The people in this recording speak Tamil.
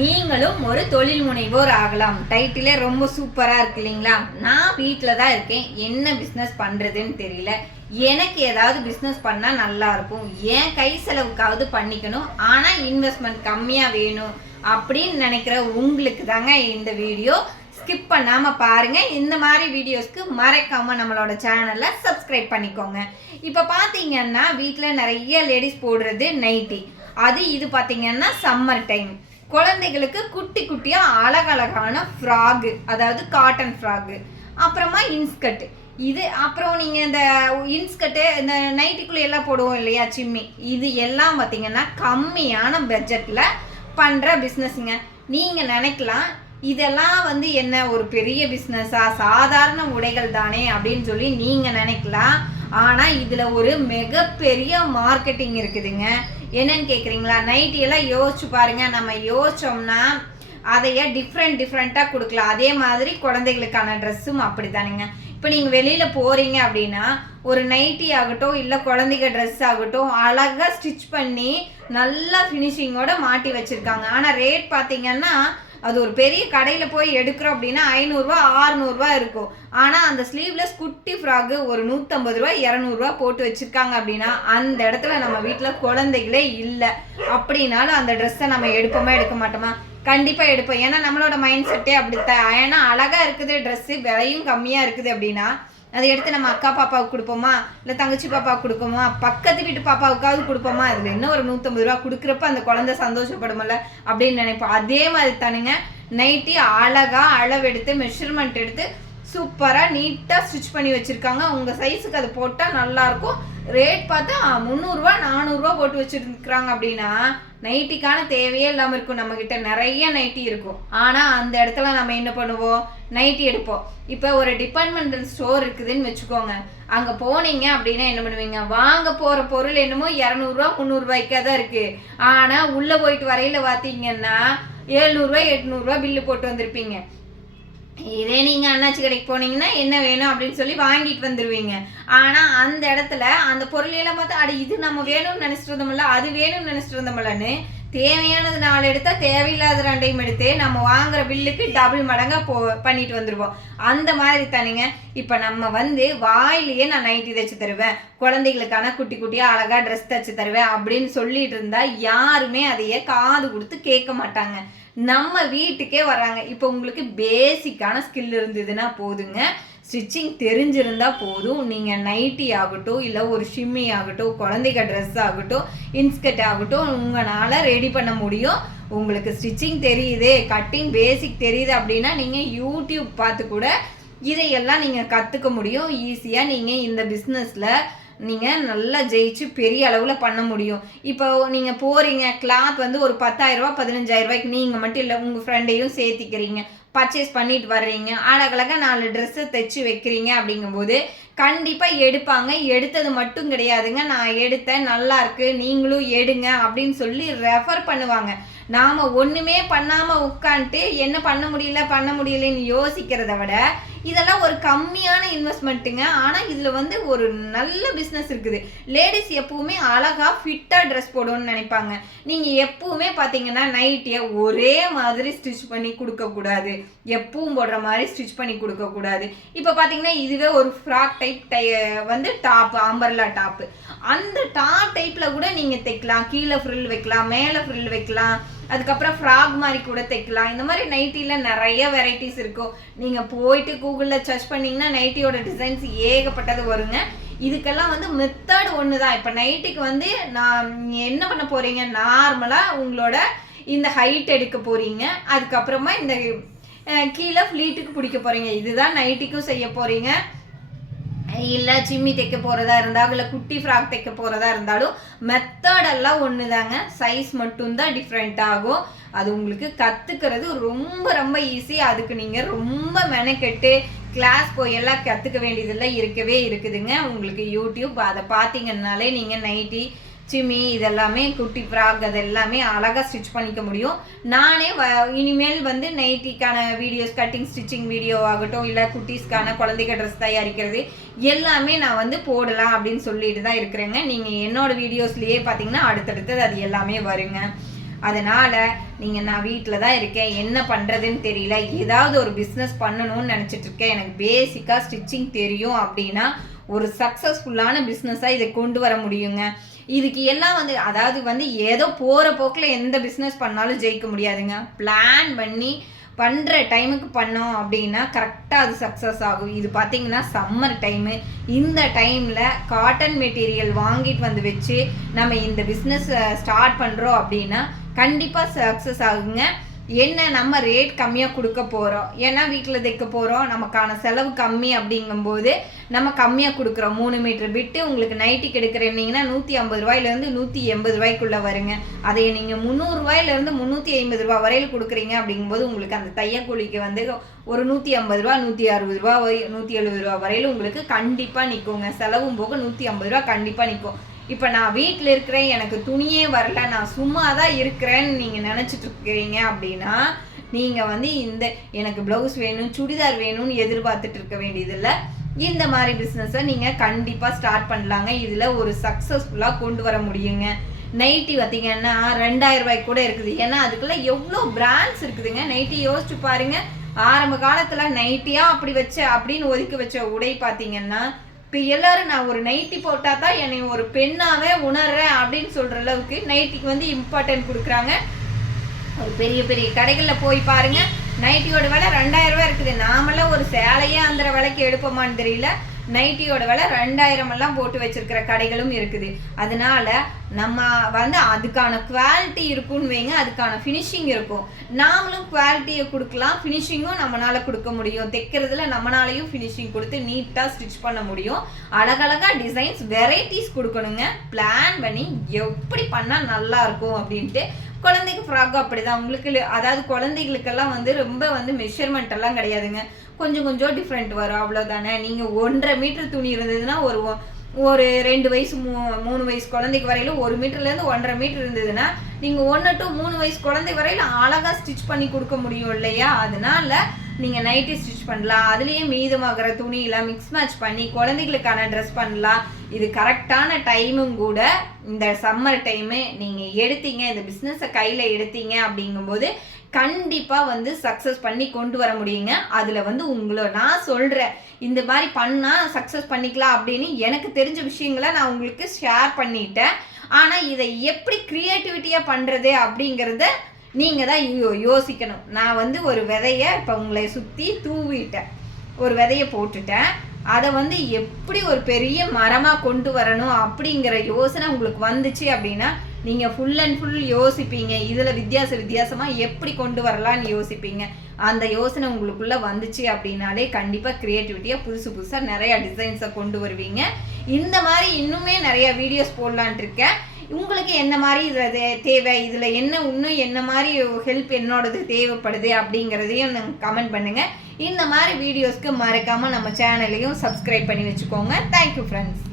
நீங்களும் ஒரு தொழில் முனைவோர் ஆகலாம். டைட்டிலே ரொம்ப சூப்பராக இருக்கு இல்லைங்களா? நான் வீட்டில் தான் இருக்கேன். என்ன பிஸ்னஸ் பண்ணுறதுன்னு தெரியல. எனக்கு ஏதாவது பிஸ்னஸ் பண்ணால் நல்லா இருக்கும். என் கை செலவுக்காவது பண்ணிக்கணும். ஆனால் இன்வெஸ்ட்மெண்ட் கம்மியாக வேணும் அப்படின்னு நினைக்கிற உங்களுக்கு தாங்க இந்த வீடியோ ஸ்கிப் பண்ணாமல் பாருங்கள் இந்த மாதிரி வீடியோஸ்க்கு மறைக்காமல் நம்மளோட சேனலை சப்ஸ்கிரைப் பண்ணிக்கோங்க. இப்போ பார்த்தீங்கன்னா வீட்டில் நிறைய லேடிஸ் போடுறது நைட்டி அது இது பார்த்தீங்கன்னா சம்மர் டைம் குழந்தைகளுக்கு குட்டி குட்டியாக அழகழகான ஃப்ராகு அதாவது காட்டன் ஃப்ராகு அப்புறமா இன்ஸ்கட்டு இது அப்புறம் நீங்கள் இந்த இன்ஸ்கட்டு இந்த நைட்டுக்குள்ளே எல்லாம் போடுவோம் இல்லையா சிம்மி இது எல்லாம் பார்த்தீங்கன்னா கம்மியான பட்ஜெட்டில் பண்ணுற பிஸ்னஸுங்க நீங்கள் நினைக்கலாம் இதெல்லாம் வந்து என்ன ஒரு பெரிய பிஸ்னஸாக சாதாரண உடைகள் தானே அப்படின்னு சொல்லி நீங்கள் நினைக்கலாம். ஆனால் இதில் ஒரு மிகப்பெரிய மார்க்கெட்டிங் இருக்குதுங்க. என்னன்னு கேட்குறீங்களா நைட்டி எல்லாம் யோசிச்சு பாருங்க. நம்ம யோசிச்சோம்னா அதைய டிஃப்ரெண்ட் டிஃப்ரெண்ட்டாக கொடுக்கலாம். அதே மாதிரி குழந்தைகளுக்கான ட்ரெஸ்ஸும் அப்படி தானுங்க இப்போ நீங்கள் வெளியில் போகிறீங்க அப்படின்னா ஒரு நைட்டி ஆகட்டும் இல்லை குழந்தைங்க ட்ரெஸ் ஆகட்டும் அழகாக ஸ்டிச் பண்ணி நல்லா ஃபினிஷிங்கோட மாட்டி வச்சுருக்காங்க. ஆனால் ரேட் பார்த்தீங்கன்னா அது ஒரு பெரிய கடையில் போய் எடுக்கிறோம் அப்படின்னா ஐநூறுரூவா ஆறுநூறுவா இருக்கும். ஆனால் அந்த ஸ்லீவ்லெஸ் குட்டி ஃப்ராக்கு ஒரு நூற்றம்பது ரூபா இரநூறுவா போட்டு வச்சுருக்காங்க அப்படின்னா அந்த இடத்துல நம்ம வீட்டில் குழந்தைகளே இல்லை. அப்படின்னாலும் அந்த ட்ரெஸ்ஸை நம்ம எடுப்போமா எடுக்க மாட்டோமா? கண்டிப்பாக எடுப்போம். ஏன்னா நம்மளோட மைண்ட் செட்டே அப்படித்தான். ஏன்னா அழகாக இருக்குது ட்ரெஸ்ஸு விலையும் கம்மியாக இருக்குது அப்படின்னா அதை எடுத்து நம்ம அக்கா பாப்பாவுக்கு கொடுப்போமா? இல்லை தங்கச்சி பாப்பாவுக்கு கொடுப்போமா? பக்கத்து வீட்டு பாப்பாவுக்காவது கொடுப்போமா? அதில் என்ன ஒரு நூற்றம்பது ரூபா கொடுக்குறப்ப அந்த குழந்தை சந்தோஷப்படும்ல அப்படின்னு நினைப்போம். அதே மாதிரி தானுங்க நைட்டி அழகாக அளவெடுத்து மெஷர்மெண்ட் எடுத்து சூப்பராக நீட்டாக ஸ்டிச் பண்ணி வச்சுருக்காங்க. உங்கள் சைஸுக்கு அது போட்டால் நல்லாயிருக்கும் ரேட் பார்த்தா முந்நூறுரூவா நானூறுரூவா போட்டு வச்சுருக்குறாங்க அப்படின்னா நைட்டிக்கான தேவையே இல்லாமல் இருக்கும். நம்மக்கிட்ட நிறைய நைட்டி இருக்கும். ஆனால் அந்த இடத்துல நம்ம என்ன பண்ணுவோம்? நைட்டி எடுப்போம். இப்போ ஒரு டிபார்ட்மெண்டல் ஸ்டோர் இருக்குதுன்னு வச்சுக்கோங்க. அங்கே போனீங்க அப்படின்னா என்ன பண்ணுவீங்க? வாங்க போகிற பொருள் என்னமோ இரநூறுவா முந்நூறுரூவாய்க்காக தான் இருக்குது ஆனால் உள்ளே போயிட்டு வரையில் பார்த்தீங்கன்னா ஏழ்நூறுவா எட்நூறுரூவா பில்லு போட்டு வந்திருப்பீங்க. இதே நீங்கள் அண்ணாச்சி கடைக்கு போனீங்கன்னா என்ன வேணும் அப்படின்னு சொல்லி வாங்கிட்டு வந்துடுவீங்க ஆனால் அந்த இடத்துல அந்த பொருளையெல்லாம் பார்த்தா அட இது நம்ம வேணும்னு நினச்சிட்டு இருந்தோம்ல அது வேணும்னு நினச்சிட்டு இருந்தோம்லன்னு தேவையானது நாலு எடுத்தால் தேவையில்லாத ரெண்டையும் எடுத்து நம்ம வாங்குற பில்லுக்கு டபுள் மடங்காக போ பண்ணிட்டு வந்துடுவோம் அந்த மாதிரி தானுங்க. இப்போ நம்ம வந்து வாயிலேயே நான் நைட்டி தைச்சு தருவேன். குழந்தைகளுக்கான குட்டி குட்டியாக அழகாக ட்ரெஸ் தைச்சு தருவேன் அப்படின்னு சொல்லிட்டு இருந்தால் யாருமே அதையே காது கொடுத்து கேட்க மாட்டாங்க. நம்ம வீட்டுக்கே வராங்க இப்போ உங்களுக்கு பேசிக்கான ஸ்கில் இருந்ததுன்னா போதுங்க. ஸ்டிச்சிங் தெரிஞ்சிருந்தால் போதும். நீங்கள் நைட்டி ஆகட்டும் இல்லை ஒரு ஷிம்மி ஆகட்டும் குழந்தைங்க ட்ரெஸ் ஆகட்டும் இன்ஸ்கர்ட் ஆகட்டும் உங்களால் ரெடி பண்ண முடியும். உங்களுக்கு ஸ்டிச்சிங் தெரியுது கட்டிங் பேசிக் தெரியுது அப்படின்னா நீங்கள் யூடியூப் பார்த்து கூட இதையெல்லாம் நீங்கள் கற்றுக்க முடியும். ஈஸியாக நீங்கள் இந்த பிஸ்னஸில் நீங்கள் நல்லா ஜெயிச்சு பெரிய அளவில் பண்ண முடியும். இப்போ நீங்கள் போகிறீங்க கிளாத் வந்து ஒரு பத்தாயிரரூபா பதினஞ்சாயிரரூபாய்க்கு நீங்கள் மட்டும் இல்லை உங்கள் ஃப்ரெண்டையும் சேர்த்திக்கிறீங்க. பர்ச்சேஸ் பண்ணிட்டு வர்றீங்க. அழகழகாக நாலு ட்ரெஸ்ஸை தைச்சு வைக்கிறீங்க அப்படிங்கும்போது கண்டிப்பாக எடுப்பாங்க. எடுத்தது மட்டும் கிடையாதுங்க. நான் எடுத்தேன். நல்லா இருக்கு. நீங்களும் எடுங்க அப்படின்னு சொல்லி ரெஃபர் பண்ணுவாங்க. நாம் ஒன்றுமே பண்ணாமல் உட்காந்துட்டு என்ன பண்ண முடியல பண்ண முடியலன்னு யோசிக்கிறத விட இதெல்லாம் ஒரு கம்மியான இன்வெஸ்ட்மெண்ட்டுங்க ஆனால் இதில் வந்து ஒரு நல்ல பிஸ்னஸ் இருக்குது. லேடிஸ் எப்பவுமே அழகாக ஃபிட்டாக ட்ரெஸ் போடணும்னு நினைப்பாங்க. நீங்கள் எப்பவுமே பார்த்தீங்கன்னா நைட்டியை ஒரே மாதிரி ஸ்டிச் பண்ணி கொடுக்கக்கூடாது. எப்பவும் போடுற மாதிரி ஸ்டிச் பண்ணி கொடுக்கக்கூடாது. இப்போ பார்த்தீங்கன்னா இதுவே ஒரு ஃப்ராக் டைப் டை வந்து டாப் அம்பர்லா டாப்பு அந்த டாப் டைப்பில் கூட நீங்கள் தைக்கலாம். கீழே ஃப்ரில் வைக்கலாம் மேலே ஃப்ரில் வைக்கலாம். அதுக்கப்புறம் ஃப்ராக் மாதிரி கூட தைக்கலாம். இந்த மாதிரி நைட்டியில் நிறைய வெரைட்டிஸ் இருக்கும். நீங்கள் போயிட்டு கூகுளில் சர்ச் பண்ணிங்கன்னா நைட்டியோட டிசைன்ஸ் ஏகப்பட்டது வருங்க. இதுக்கெல்லாம் வந்து மெத்தட் ஒன்று தான் இப்போ நைட்டுக்கு வந்து நான் என்ன பண்ண போகிறீங்க நார்மலாக உங்களோட இந்த ஹைட் எடுக்க போகிறீங்க அதுக்கப்புறமா இந்த கீழே ஃப்ளீட்டுக்கு பிடிக்க போகிறீங்க இதுதான் நைட்டுக்கும் செய்ய போகிறீங்க இல்லை சிம்மி தைக்க போகிறதா இருந்தாலும் இல்லை குட்டி ஃப்ராக் தைக்க போகிறதா இருந்தாலும் மெத்தடெல்லாம் ஒன்று தாங்க சைஸ் மட்டும்தான் டிஃப்ரெண்ட் ஆகும். அது உங்களுக்கு கற்றுக்கிறது ரொம்ப ரொம்ப ஈஸி அதுக்கு நீங்கள் ரொம்ப மெனக்கெட்டு கிளாஸ் போய் எல்லாம் கற்றுக்க வேண்டியதெல்லாம் இருக்கவே இருக்குதுங்க. உங்களுக்கு யூடியூப் அதை பார்த்தீங்கன்னாலே நீங்கள் நைட்டி சிமி இதெல்லாமே குட்டி ஃப்ராக் அது எல்லாமே அழகாக ஸ்டிச் பண்ணிக்க முடியும். நானே வ இனிமேல் வந்து நைட்டிக்கான வீடியோஸ் கட்டிங் ஸ்டிச்சிங் வீடியோ ஆகட்டும் இல்லை குட்டீஸ்க்கான குழந்தைங்க ட்ரெஸ் தயாரிக்கிறது எல்லாமே நான் வந்து போடலாம் அப்படின்னு சொல்லிட்டு தான் இருக்கிறேங்க. நீங்கள் என்னோட வீடியோஸ்லேயே பார்த்தீங்கன்னா அடுத்தடுத்தது அது எல்லாமே வருங்க. அதனால் நீங்கள் நான் வீட்டில் தான் இருக்கேன். என்ன பண்ணுறதுன்னு தெரியல. ஏதாவது ஒரு பிஸ்னஸ் பண்ணணும்னு நினச்சிட்டு இருக்கேன். எனக்கு பேசிக்காக ஸ்டிச்சிங் தெரியும் அப்படின்னா ஒரு சக்ஸஸ்ஃபுல்லான பிஸ்னஸாக இதை கொண்டு வர முடியுங்க. இதுக்கு எல்லாம் வந்து அதாவது வந்து ஏதோ போகிற போக்கில் எந்த பிஸ்னஸ் பண்ணாலும் ஜெயிக்க முடியாதுங்க. பிளான் பண்ணி பண்ணுற டைமுக்கு பண்ணோம் அப்படின்னா கரெக்டாக அது சக்ஸஸ் ஆகும். இது பார்த்தீங்கன்னா சம்மர் டைமு இந்த டைமில் காட்டன் மெட்டீரியல் வாங்கிட்டு வந்து வச்சு நம்ம இந்த பிஸ்னஸ் ஸ்டார்ட் பண்ணுறோம் அப்படின்னா கண்டிப்பாக சக்ஸஸ் ஆகுங்க. என்ன நம்ம ரேட் கம்மியாக கொடுக்க போகிறோம் ஏன்னா வீட்டில் தைக்க போகிறோம் நமக்கான செலவு கம்மி அப்படிங்கும்போது நம்ம கம்மியாக கொடுக்குறோம். மூணு மீட்டர் விட்டு உங்களுக்கு நைட்டி கெடுக்கிறீங்கன்னா நூற்றி ஐம்பது ரூபாயிலேருந்து நூற்றி எண்பது ரூபாய்க்குள்ளே வருங்க. அதை நீங்கள் முந்நூறுரூவாயிலேருந்து முந்நூற்றி ஐம்பது ரூபா வரையில் கொடுக்குறீங்க அப்படிங்கும்போது உங்களுக்கு அந்த தையக்கூலிக்கு வந்து ஒரு நூற்றி ஐம்பது ரூபா நூற்றி அறுபது ரூபா நூற்றி எழுபது ரூபா வரையில் உங்களுக்கு கண்டிப்பாக நிற்குங்க செலவும் போக நூற்றி ஐம்பது ரூபா கண்டிப்பாக நிற்கும் இப்போ நான் வீட்டில் இருக்கிறேன் எனக்கு துணியே வரல நான் சும்மா தான் இருக்கிறேன்னு நீங்கள் நினச்சிட்டு இருக்கிறீங்க அப்படின்னா நீங்கள் வந்து இந்த எனக்கு ப்ளவுஸ் வேணும் சுடிதார் வேணும்னு எதிர்பார்த்துட்டு இருக்க வேண்டியதில்லை. இந்த மாதிரி பிஸ்னஸை நீங்கள் கண்டிப்பாக ஸ்டார்ட் பண்ணலாங்க. இதில் ஒரு சக்ஸஸ்ஃபுல்லாக கொண்டு வர முடியுங்க. நைட்டி பார்த்தீங்கன்னா ரெண்டாயிரம் ரூபாய்க்கு கூட இருக்குது. ஏன்னா அதுக்குள்ள எவ்வளோ பிராண்ட்ஸ் இருக்குதுங்க. நைட்டி யோசிச்சு பாருங்க. ஆரம்ப காலத்தில் நைட்டியாக அப்படி வச்ச அப்படின்னு ஒதுக்கி வச்ச உடை பார்த்தீங்கன்னா இப்போ எல்லாரும் நான் ஒரு நைட்டி போட்டால் தான் என்னை ஒரு பெண்ணாகவே உணர்றேன் அப்படின்னு சொல்கிற அளவுக்கு நைட்டிக்கு வந்து இம்பார்ட்டன்ட் கொடுக்குறாங்க. ஒரு பெரிய பெரிய கடைகளில் போய் பாருங்கள் நைட்டியோட விலை ரெண்டாயிரம் ரூபாய் இருக்குது. நாமெல்லாம் ஒரு சேலையே அந்த விலைக்கு எடுப்போமான்னு தெரியல. நைட்டியோட விலை ரெண்டாயிரம் எல்லாம் போட்டு வச்சிருக்கிற கடைகளும் இருக்குது. அதனால நம்ம வந்து அதுக்கான குவாலிட்டி இருக்கும்னு வைங்க அதுக்கான ஃபினிஷிங் இருக்கும். நாமளும் குவாலிட்டியை கொடுக்கலாம் ஃபினிஷிங்கும் நம்மளால கொடுக்க முடியும். தைக்கிறதுல நம்மளாலையும் ஃபினிஷிங் கொடுத்து நீட்டாக ஸ்டிச் பண்ண முடியும். அழகழகா டிசைன்ஸ் வெரைட்டிஸ் கொடுக்கணுங்க. பிளான் பண்ணி எப்படி பண்ணால் நல்லா இருக்கும் அப்படின்ட்டு குழந்தைக்கு ஃப்ராக்கும் அப்படிதான். உங்களுக்கு அதாவது குழந்தைகளுக்கெல்லாம் வந்து ரொம்ப வந்து மெஷர்மெண்ட் எல்லாம் கிடையாதுங்க. கொஞ்சம் கொஞ்சம் டிஃப்ரெண்ட் வரும் அவ்வளோதானே நீங்கள் ஒன்றரை மீட்டர் துணி இருந்ததுன்னா ஒரு ஒரு ரெண்டு வயசு மூ மூணு வயசு குழந்தைக்கு வரையிலும் ஒரு மீட்டர்லேருந்து ஒன்றரை மீட்டர் இருந்ததுன்னா நீங்கள் ஒன்று டு மூணு வயசு குழந்தை வரையில அழகாக ஸ்டிச் பண்ணி கொடுக்க முடியும் இல்லையா? அதனால நீங்கள் நைட்டி ஸ்டிச் பண்ணலாம். அதுலேயே மீதமாகிற துணியெல்லாம் மிக்ஸ் மேட்ச் பண்ணி குழந்தைகளுக்கான ட்ரெஸ் பண்ணலாம். இது கரெக்டான டைமும் கூட இந்த சம்மர் டைமு நீங்கள் எடுத்தீங்க இந்த பிஸ்னஸை கையில் எடுத்தீங்க அப்படிங்கும்போது கண்டிப்பாக வந்து சக்ஸஸ் பண்ணி கொண்டு வர முடியுங்க. அதில் வந்து உங்களை நான் சொல்கிறேன் இந்த மாதிரி பண்ணால் சக்ஸஸ் பண்ணிக்கலாம் அப்படின்னு எனக்கு தெரிஞ்ச விஷயங்களை நான் உங்களுக்கு ஷேர் பண்ணிட்டேன். ஆனால் இதை எப்படி க்ரியேட்டிவிட்டியாக பண்ணுறது அப்படிங்கிறத நீங்கள் தான் யோ யோசிக்கணும். நான் வந்து ஒரு விதையை இப்போ உங்களை சுற்றி தூவிட்டேன். ஒரு விதையை போட்டுட்டேன். அதை வந்து எப்படி ஒரு பெரிய மரமாக கொண்டு வரணும் அப்படிங்கிற யோசனை உங்களுக்கு வந்துச்சு அப்படின்னா நீங்கள் ஃபுல் அண்ட் ஃபுல் யோசிப்பீங்க. இதில் வித்தியாச வித்தியாசமாக எப்படி கொண்டு வரலான்னு யோசிப்பீங்க. அந்த யோசனை உங்களுக்குள்ளே வந்துச்சு அப்படின்னாலே கண்டிப்பாக க்ரியேட்டிவிட்டியாக புதுசு புதுசாக நிறையா டிசைன்ஸை கொண்டு வருவீங்க. இந்த மாதிரி இன்னுமே நிறைய வீடியோஸ் போடலான் இருக்கேன். உங்களுக்கு என்ன மாதிரி இதில் தேவை? இதில் என்ன இன்னும் என்ன மாதிரி ஹெல்ப் என்னோடது தேவைப்படுது? அப்படிங்கிறதையும் கமெண்ட் பண்ணுங்கள் இந்த மாதிரி வீடியோஸ்க்கு மறக்காமல் நம்ம சேனலையும் சப்ஸ்கிரைப் பண்ணி வச்சுக்கோங்க. Thank you friends